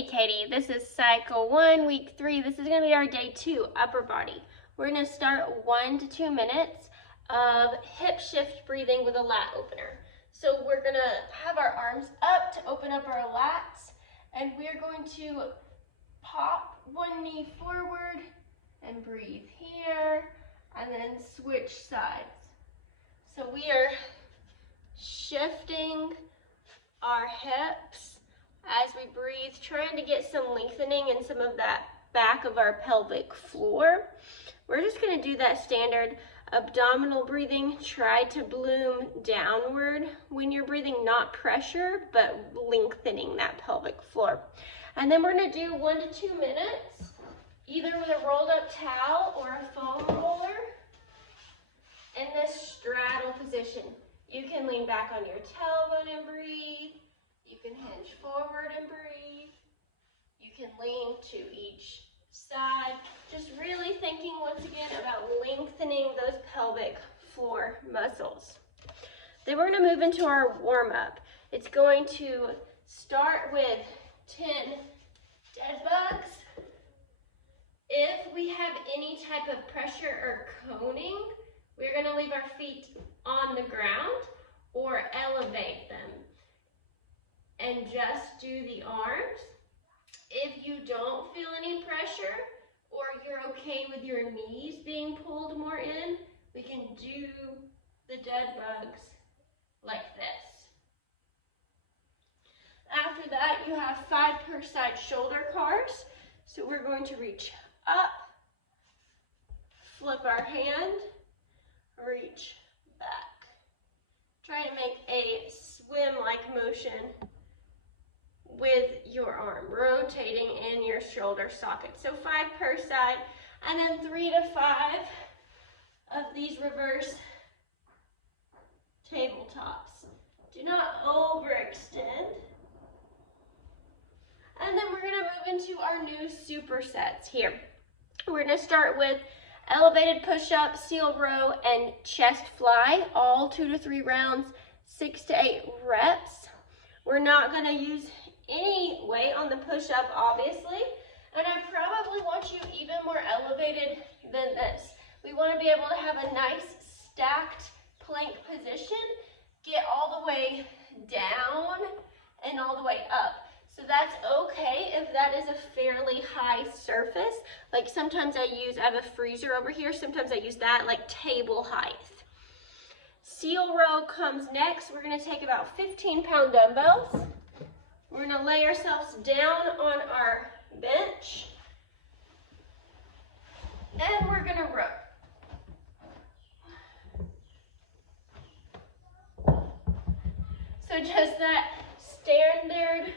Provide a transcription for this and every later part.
Hey Katie, this is cycle 1, week 3. This is going to be our day 2, upper body. We're going to start 1 to 2 minutes of hip shift breathing with a lat opener. So we're going to have our arms up to open up our lats, and we're going to pop one knee forward and breathe here, and then switch sides. So we are shifting our hips as we breathe, trying to get some lengthening in some of that back of our pelvic floor. We're just going to do that standard abdominal breathing. Try to bloom downward when you're breathing, not pressure, but lengthening that pelvic floor. And then we're going to do 1 to 2 minutes, either with a rolled up towel or a foam roller in this straddle position. You can lean back on your tailbone and breathe. You can hinge forward and breathe. You can lean to each side. Just really thinking once again about lengthening those pelvic floor muscles. Then we're going to move into our warm-up. It's going to start with 10 dead bugs. If we have any type of pressure or coning, we're going to leave our feet on the ground or elevate them and just do the arms. If you don't feel any pressure or you're okay with your knees being pulled more in, we can do the dead bugs like this. After that, you have 5 per side shoulder cars. So we're going to reach up, flip our hand, reach back. Try to make a swim-like motion with your arm, rotating in your shoulder socket. So 5 per side, and then 3 to 5 of these reverse tabletops. Do not overextend. And then we're gonna move into our new supersets here. We're gonna start with elevated push-up, seal row, and chest fly, all 2 to 3 rounds, 6 to 8 reps. We're not gonna use any weight on the push-up, obviously, and I probably want you even more elevated than this. We want to be able to have a nice stacked plank position, get all the way down and all the way up. So that's okay if that is a fairly high surface. Like sometimes I have a freezer over here, sometimes I use that like table height. Seal row comes next. We're going to take about 15-pound dumbbells. We're going to lay ourselves down on our bench, and we're going to row. So just that standard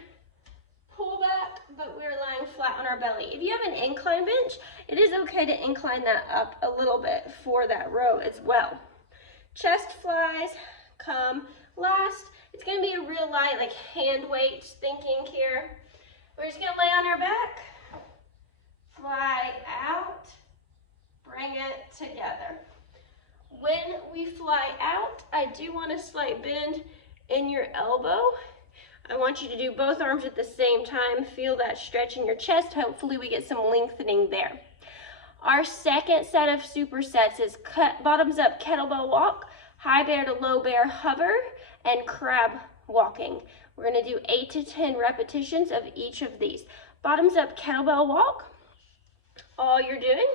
pullback, but we're lying flat on our belly. If you have an incline bench, it is okay to incline that up a little bit for that row as well. Chest flies come last. It's going to be a real light, like hand weight thinking here. We're just going to lay on our back, fly out, bring it together. When we fly out, I do want a slight bend in your elbow. I want you to do both arms at the same time. Feel that stretch in your chest. Hopefully we get some lengthening there. Our second set of supersets is bottoms up kettlebell walk, high bear to low bear hover, and crab walking. We're going to do 8 to 10 repetitions of each of these. Bottoms up kettlebell walk. All you're doing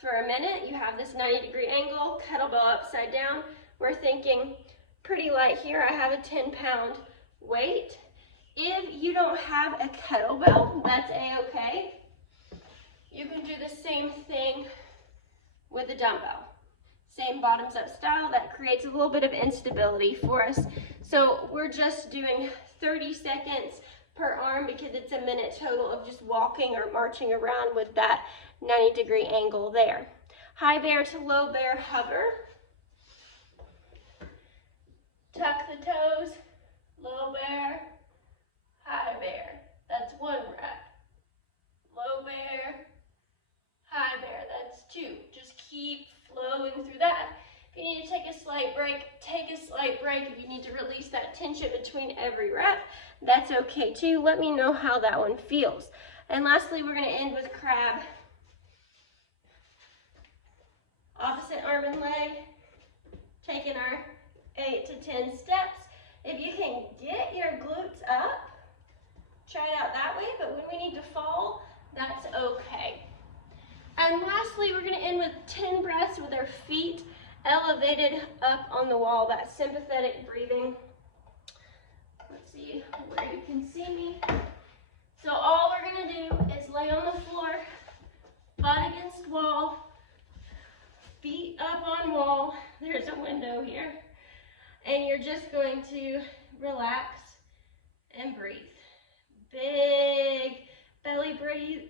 for a minute, you have this 90-degree angle, kettlebell upside down. We're thinking pretty light here. I have a 10-pound weight. If you don't have a kettlebell, that's a-okay. You can do the same thing with a dumbbell. Same bottoms up style. That creates a little bit of instability for us. So we're just doing 30 seconds per arm because it's a minute total of just walking or marching around with that 90-degree angle there. High bear to low bear hover. Tuck the toes, low bear, high bear. That's 1 rep. Low bear, high bear. That's 2. Just keep flowing through that. If you need to take a slight break, take a slight break. break, if you need to release that tension between every rep, that's okay too. Let me know how that one feels. And lastly, we're gonna end with crab. Opposite arm and leg, taking our 8 to 10 steps. If you can get your glutes up, try it out that way, but when we need to fall, that's okay. And lastly, we're gonna end with 10 breaths with our feet elevated up on the wall, that sympathetic breathing. Let's see where you can see me. So all we're gonna do is lay on the floor, butt against wall, feet up on wall. There's a window here. And you're just going to relax and breathe. Big belly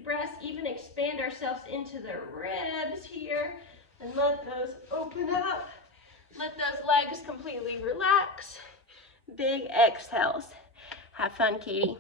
breaths, even expand ourselves into the ribs here. And let those open up. Let those legs completely relax. Big exhales. Have fun, Katie.